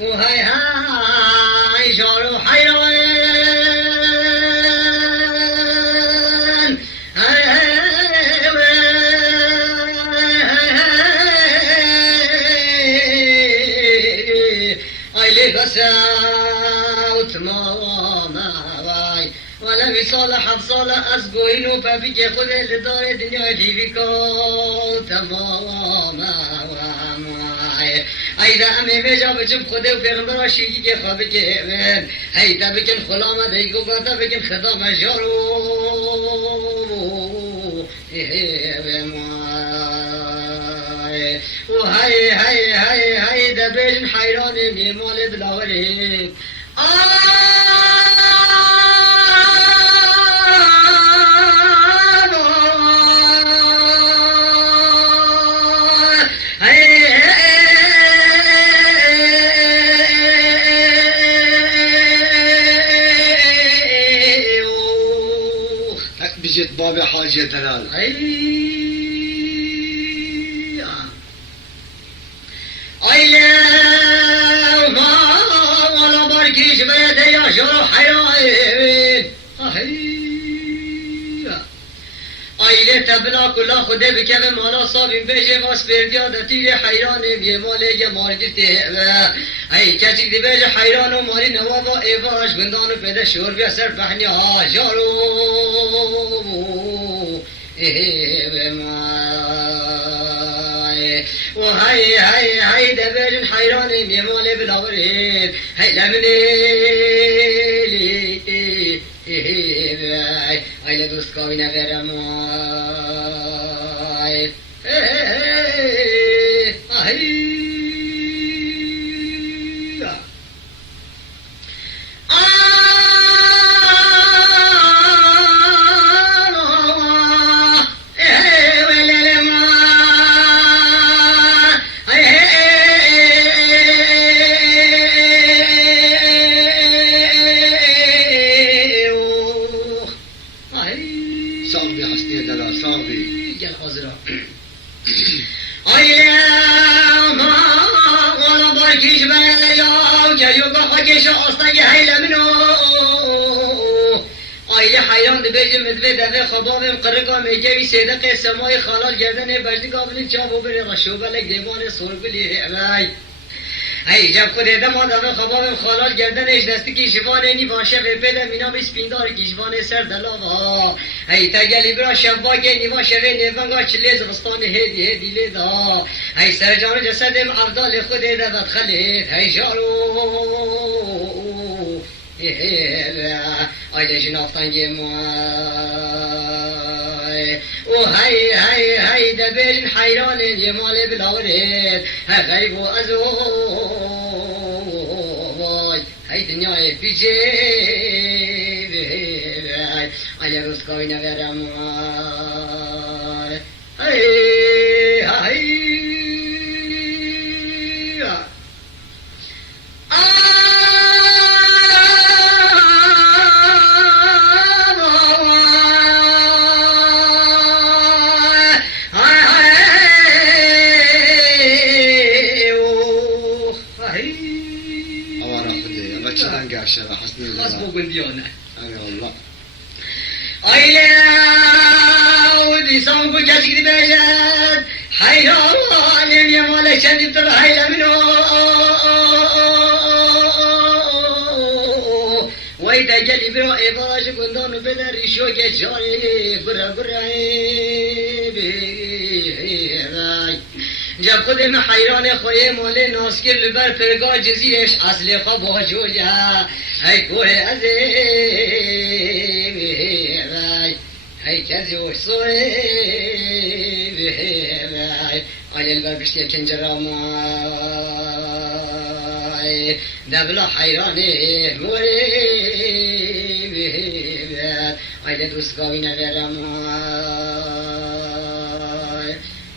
وهاي هاي جارو حيران بساوت ما ولا مثال حفصال از گوینو پاپی خود لدار دنیا دیویکو تمام ایدا امی بجا بچم خود و پیغمبر آشیگی که خوابی که من ایدا بکن خلام دیگو گاتا بکن خدا مجارو و هاي هاي هاي هاي دبيج حيران ميمال بلاوري بجت باب حاجة دلال كيش بيدي يا شرو حيوان آیله تبلا کلا خوده بکمه مالا صابیم بشه واس فردیاده تیر حیرانه بیه ماله یه مارجته ای کچی دی بشه حیران و مالی نوابا ایواش بندان و پیده شور بیا سر پهنی ها جارو و هاي هاي هاي دبل حيران ميمال بلاورين هاي لمني هاي لدوس كوينة برماي هاي دفع خبابم قرقا میگوی صدق سمای خالال گردن بجدی قابلی چاپ و بری غشوبه لک دیوان سرگلی رعبای ای جب خود ادم ها دفع خبابم خالال گردنش دستی که شوان اینی باشه و پیدم اینا بیس پیندار کشوان سر دلاوا ای تگلی برا شباگه نیما شوه نیونگا چلیز بستان هدی لیدا ای سرجان جسدم افضال خود ادم خلیف ای جارو آیده جنافتن یه مای و هی هی هی دبیرین حیرانین یه مال بلاورین غیب و ازو وای هی دنیای بیجی آیه روز کوی نگرم هی هی حسبو قنديونه انا والله ايلا ودي صنبو جاسك دي بجد حيران يا مالك شديد الحيلة منو ويدا جلي برو إباج قندون بدر شوك جاري برا جب خودم حیران خوی مال ناسکر لبر پرگاه جزیرش اصل خواب جویا ای کوه عظیم ای کزی و سوی آلی البر بشتی کنجرامای دبلا حیرانه موری آلی دوستگاوی نگرامای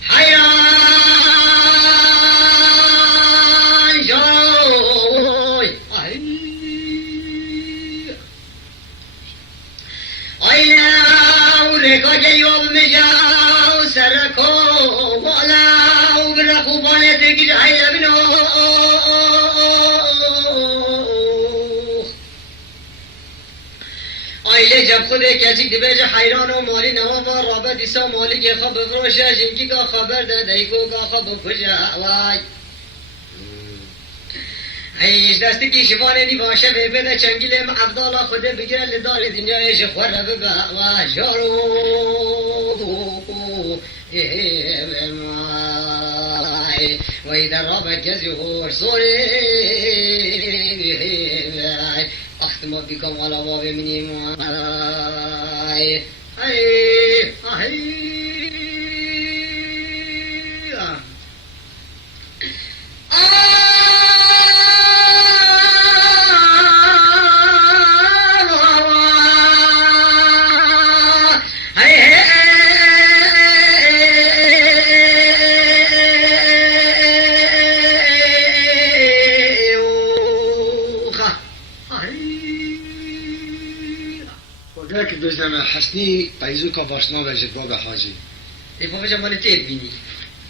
حیران رکا جیوب میجاو سرکو بالا و برخو بانه تگیر حیل بنو جب خود کسی دبیج حیران و مالی نواب رابط ایسا مالی که خواب بفروشه جنگی که خبر داده کو که خواب کجا وای ایش دستی که شفانه نی باشه به بده چنگیل عبدالله خود بگیره لدار دنیایش خوره ببه و جارو وی در رابط کسی خوش صوری اختما بیکم علا باب منی مای که بزنم حسنی قیزو که باشنا بجد باب حاجی ای بابا جمال تید بینی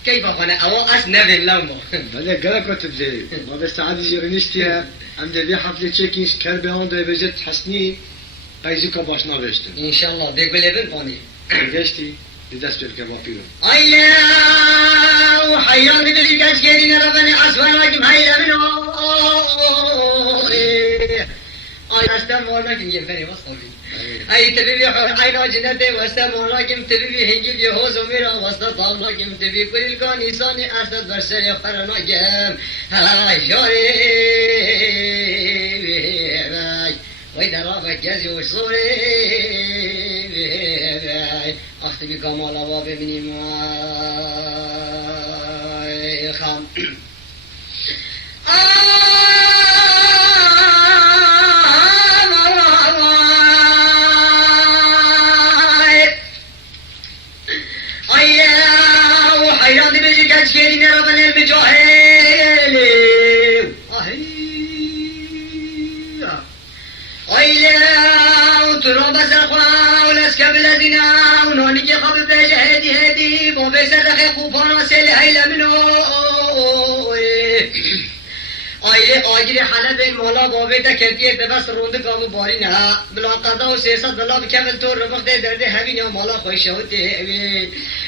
کی بخونه اوا اس نبین لما بله گره کتب دی ما به سعادی جرنیشتیه هم دیدی حفله چکیش کربه هان دوی بجد حسنی قیزو که باشنا بجدم انشالله بگوله بل پانی گشتی دی دست بیر که با پیرو ایلا و حیان بدلی کش گرین ربنی اسوانا کم حیلا منو آی استم مولا کم گیم فنی وصفی ای تبی عینا جنته وسط مولا کم تبی هنگی بی حوز و میرا وسط طاولا کم تبی کلیل کان ایسانی اسد برسر خرنا کم های جاری وی در آفت کسی و صوری اختی بی کامال آوا ببینی مای خام حیران بجی کچ کری میرا بن علم جاهلی تو را بسر خواه و لسکه بلدینا و نانی که خواب بجه هدی با بسر دخی خوبانا سیل حیل منو آیله آگیر حلب این مولا بابه ده کتیه دبست رونده کابو باری نه بلا قضا و سیصد بلا بکمل تو رفقه درده هوین یا مولا خوش شوده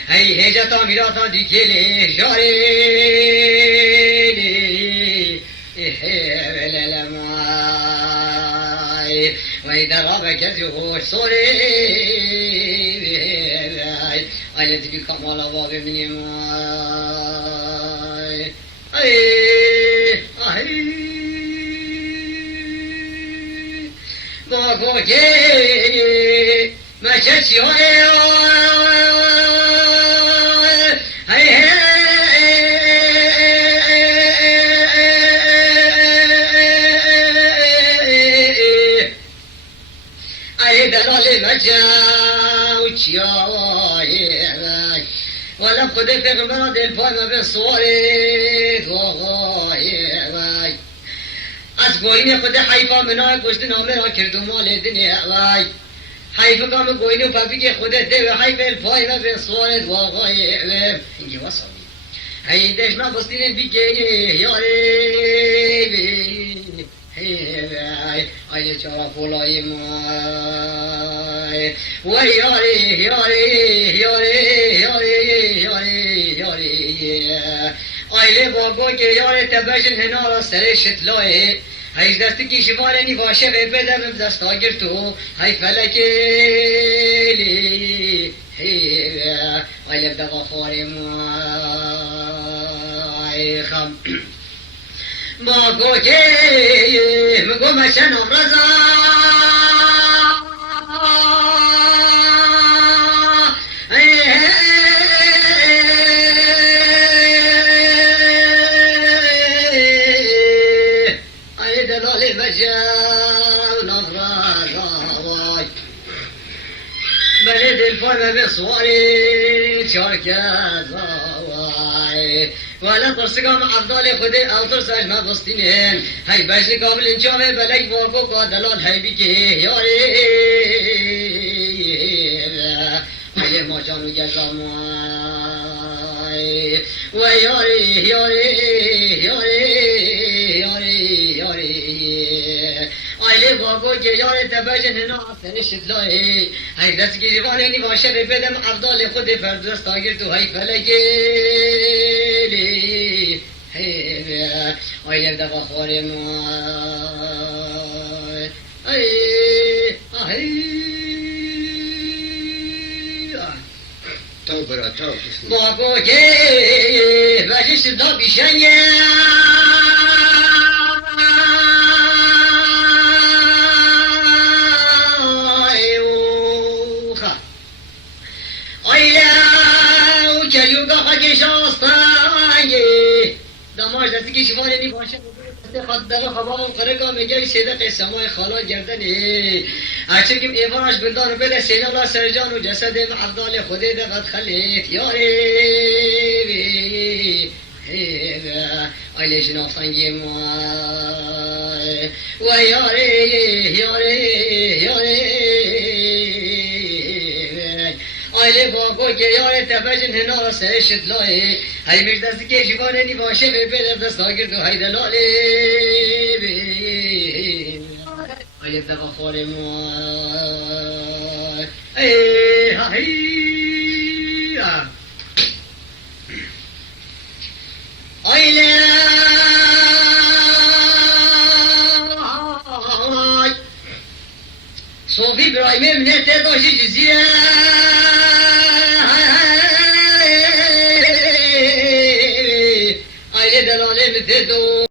ای هجتا میراتا دیکیلی جاری للمای وی در آب کسی خوش صوری آیله دیبی کامالا بابه منی مای باگو که مچشی های ای دلال مجاو چیای ولم خود پیغمبر دل پای ما به سواری دوغای از گوین خود حیفا منای پشت نامه را کردو مال دنیا وای حیفا کام گوین و پاپی خود ده و حیف الپای ما به سواری دوغای اینجا وصابی هی دشمن بستین بیگه یاری آیه چارا پولای مای وی یاری یاری یاری یاری یاری یاری آیله باگو که یاری تبجن هنارا سر شتلای هیچ دستی که شمالنی باشه به بدم دستا گرتو هی فلکلی آیله بدقا خواری مای خم باگو که مگو مشنم رضا ای دلال مشنم رضا بله دل فرم به سواری چارکزا ولا ترسقام أفضل خدي أو ترسج ما بستينين هاي باش قابل إن شاء الله بلاك وافو قادلال هاي بيجي ياري هاي ما جانو جزاماي وياري ياري ياري ياري ياري آيله باگو گیار تبجن هنا سنشت لای هی دست گیروانه نی باشه ببدم افضال خود فردوس تاگر تو هی فلگی هی آیل دفا خواری مای تو برا تو باگو گی بجش دا بیشنگه دماغ دستی که شفانه نی باشه خود دقیق خبام خرقا میگه سیده سمای خالا گردنه هرچه کم ایوانش بلدان بده سینه الله سرجان و جسد عبدال خوده دقت خلیت یاره آیله شنافتنگی مای و یاره آیله باگو که یاره تفجن هنا را سرشت لایه های میش دستی که شیوانه نی باشه به پیدر دست آگرد و های دلاله آیله دقا خواره مای آیله صوفی برایمه منه تداشی جزیره دلاله مثل